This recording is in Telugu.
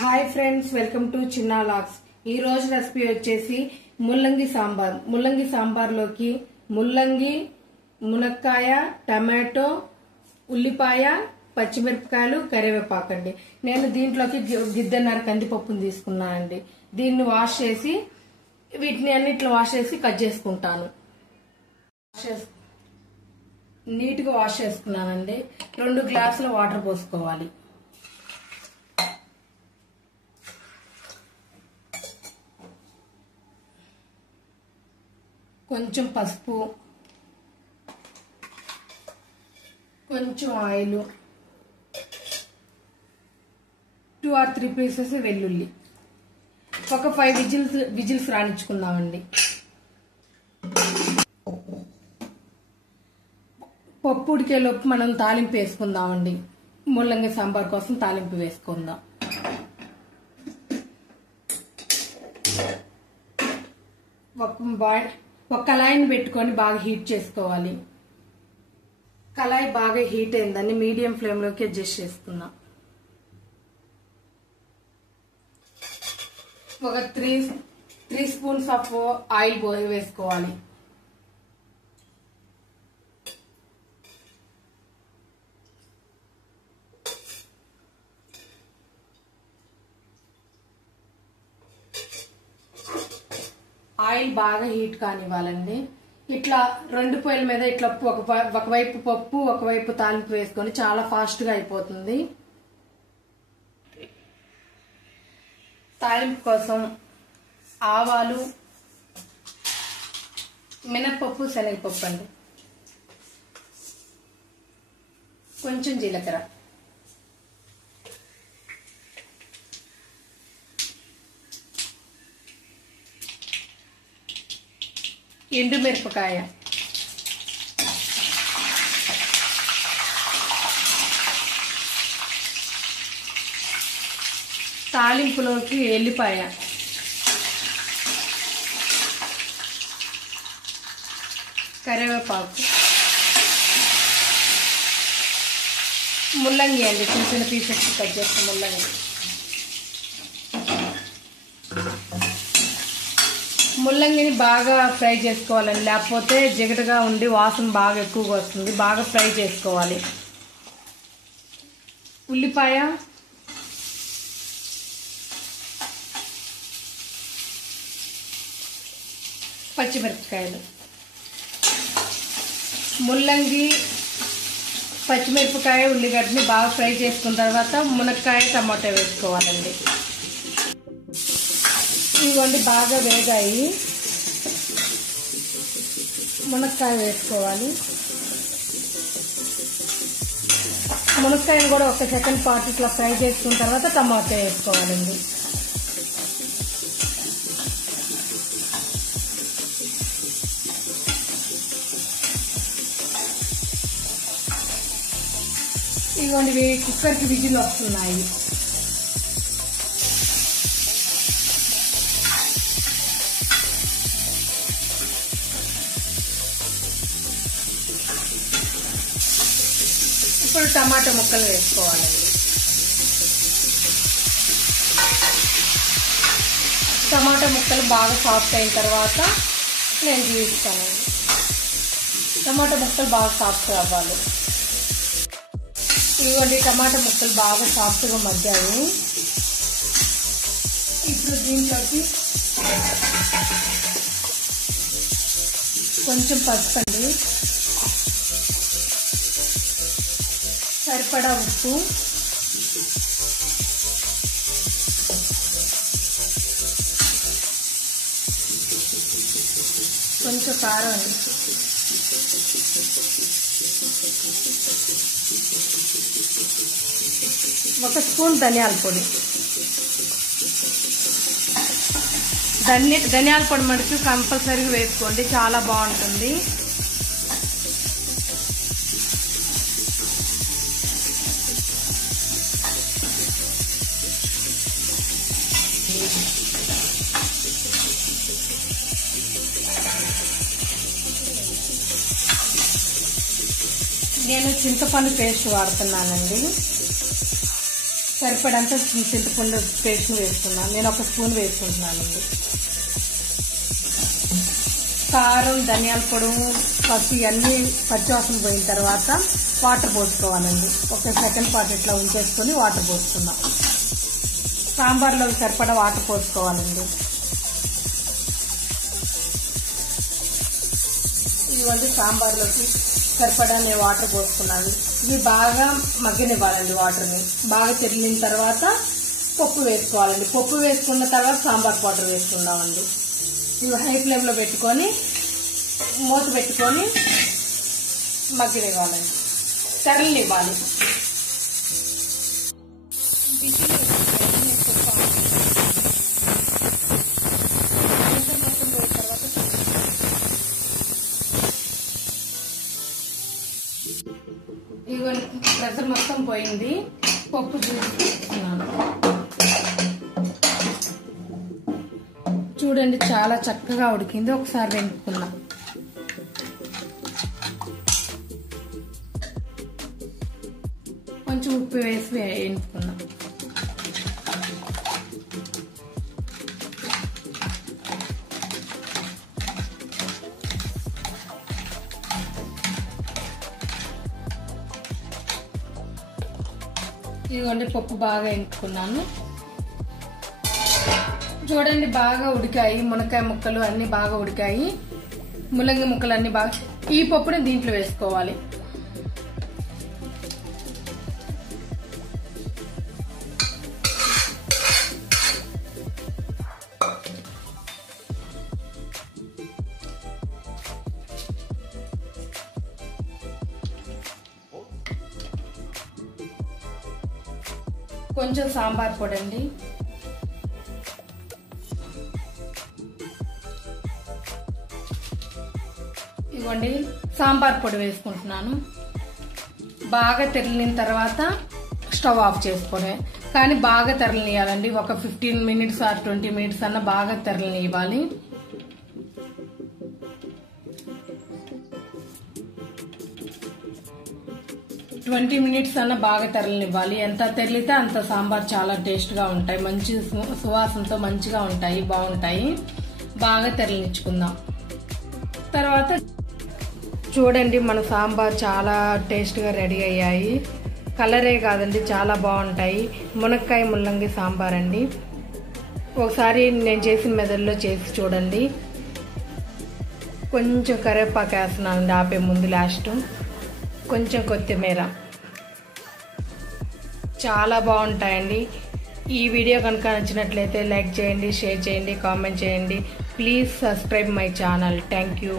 Hi friends, welcome to Chinna vlogs. ఈ రోజు రెసిపీ వచ్చేసి ముల్లంగి సాంబార్. ముల్లంగి సాంబార్లోకి ముల్లంగి, మునక్కాయ, టమాటో, ఉల్లిపాయ, పచ్చిమిరపకాయలు, కరివేపాకండి. నేను దీంట్లోకి గిద్దెన్నర కందిపప్పును తీసుకున్నానండి. దీన్ని వాష్ చేసి వీటిని అన్నిట్లో వాష్ చేసి కట్ చేసుకుంటాను. నీట్గా వాష్ చేసుకున్నానండి. 2 గ్లాసుల వాటర్ పోసుకోవాలి. కొంచెం పసుపు, కొంచెం ఆయిల్, 2 or 3 పీసెస్ వెల్లుల్లి, ఒక 5 విజిల్స్ రాణించుకుందామండి. పప్పు ఉడికేలోపు మనం తాలింపు వేసుకుందామండి. ముల్లంగి సాంబార్ కోసం తాలింపు వేసుకుందాం. ఒక కళాయిని పెట్టుకొని బాగా హీట్ చేసుకోవాలి. కళాయి బాగా హీట్ అయిందని మీడియం ఫ్లేమ్ లోకి అడ్జస్ట్ చేసుకుందాం. ఒక 3 స్పూన్స్ ఆఫ్ ఆయిల్ వేసుకోవాలి. ఆయిల్ బాగా హీట్ కానివ్వాలండి. ఇట్లా 2 పొయ్యిల మీద ఇట్లా ఒకవైపు పప్పు ఒకవైపు తాలింపు వేసుకొని చాలా ఫాస్ట్ గా అయిపోతుంది. తాలింపు కోసం ఆవాలు, మినప్పప్పు, శనగపప్పు అండి, కొంచెం జీలకర్ర, ఎండుమిరపకాయ, తాలింపులోకి ఎల్లిపాయ, కరివేపాకు, ముల్లంగి అండి, చిన్న చిన్న పీసెస్ కట్ చేసిన ముల్లంగి. ముల్లంగిని బాగా ఫ్రై చేసుకోవాలండి, లేకపోతే జిగటగా ఉండి వాసన బాగా ఎక్కువగా వస్తుంది. బాగా ఫ్రై చేసుకోవాలి. ఉల్లిపాయ, పచ్చిమిరపకాయలు, ముల్లంగి, పచ్చిమిరపకాయ, ఉల్లిగడ్డని బాగా ఫ్రై చేసుకున్న తర్వాత మునక్కాయ, టమాటా వేసుకోవాలండి. ఇవ్వండి బాగా వేగాయి. మునక్కాయ వేసుకోవాలి. మునక్కాయను కూడా ఒక సెకండ్ పాటు ఇట్లా ఫ్రై చేసుకున్న తర్వాత టమాటా వేసుకోవాలండి. ఇవ్వండి కుక్కర్కి విజిల్ వస్తున్నాయి. ఇప్పుడు టమాటా ముక్కలు వేసుకోవాలండి. టమాటా ముక్కలు బాగా సాఫ్ట్ అయిన తర్వాత నేను చూపిస్తానండి. టమాటా ముక్కలు బాగా సాఫ్ట్ అవ్వాలి. ఇవ్వండి టమాటా ముక్కలు బాగా సాఫ్ట్గా మగ్గాయి. ఇప్పుడు దీంట్లోకి కొంచెం పసుపు అండి, సరిపడా ఉప్పు, కొంచెం కారం అండి, ఒక స్పూన్ ధనియాల పొడి. ధనియాల పొడి మటుకు కంపల్సరీగా వేసుకోండి, చాలా బాగుంటుంది. నేను చింతపండు పేస్ట్ వాడుతున్నానండి. సరిపడంత చింతపండు పేస్ట్ వేసుకున్నాను. నేను 1 స్పూన్ వేసుకుంటున్నానండి. కారం, ధనియాల పొడి, పసుపు ఇవన్నీ పచ్చివాసన పోయిన తర్వాత వాటర్ పోసుకోవాలండి. ఒక సెకండ్ పాటు ఇట్లా ఉంచేసుకొని వాటర్ పోసుకున్నాం. సాంబార్లో సరిపడా వాటర్ పోసుకోవాలండి. ఇవన్నీ సాంబార్లోకి సరిపడా నేను వాటర్ పోసుకున్నాను. ఇవి బాగా మగ్గనివ్వాలండి. వాటర్ని బాగా తెరిలిన తర్వాత పప్పు వేసుకోవాలండి. పప్పు వేసుకున్న తర్వాత సాంబార్ పౌడర్ వేసుకున్నామండి. ఇవి హై ఫ్లేమ్లో పెట్టుకొని మూత పెట్టుకొని మగ్గనివ్వాలండి, తెరలనివ్వాలి. ఇవి ప్రెషర్ మొత్తం పోయింది. పప్పు చూస్తున్నాను చూడండి, చాలా చక్కగా ఉడికింది. ఒకసారి వెనుక్కున్నాం. కొంచెం ఉప్పు వేసి వేయించుకున్నాం. ఇదిగోండి పప్పు బాగా వేయించుకున్నాను. చూడండి బాగా ఉడికాయి. మునక్కాయ ముక్కలు అన్ని బాగా ఉడికాయి. ముల్లంగి ముక్కలు అన్ని బాగా. ఈ పప్పుని దీంట్లో వేసుకోవాలి. కొంచెం సాంబార్ పొడి అండి. ఇవ్వండి సాంబార్ పొడి వేసుకుంటున్నాను. బాగా తెరలిన తర్వాత స్టవ్ ఆఫ్ చేసుకునే, కానీ బాగా తెరలనియాలండి. ఒక 15 మినిట్స్ ఆర్ 20 మినిట్స్ అన్న బాగా తెరలనివ్వాలి. అన్న బాగా తెరలనివ్వాలి. ఎంత తెరలితే అంత సాంబార్ చాలా టేస్ట్ గా ఉంటాయి. మంచి సువాసనతో మంచిగా ఉంటాయి, బాగుంటాయి. బాగా తెరలించుకుందాం. తర్వాత చూడండి మన సాంబార్ చాలా టేస్ట్గా రెడీ అయ్యాయి. కలరే కాదండి, చాలా బాగుంటాయి. మునక్కాయ ముల్లంగి సాంబార్ అండి. ఒకసారి నేను చేసిన మెథడ్లో చేసి చూడండి. కొంచెం కరివేపాకు వేస్తున్నానండి ఆపే ముందు లాస్ట్. కొంచెం కొత్తిమీర. చాలా బాగుంటాయండి. ఈ వీడియో కనుక నచ్చినట్లయితే లైక్ చేయండి, షేర్ చేయండి, కామెంట్ చేయండి. Please subscribe my channel. Thank you.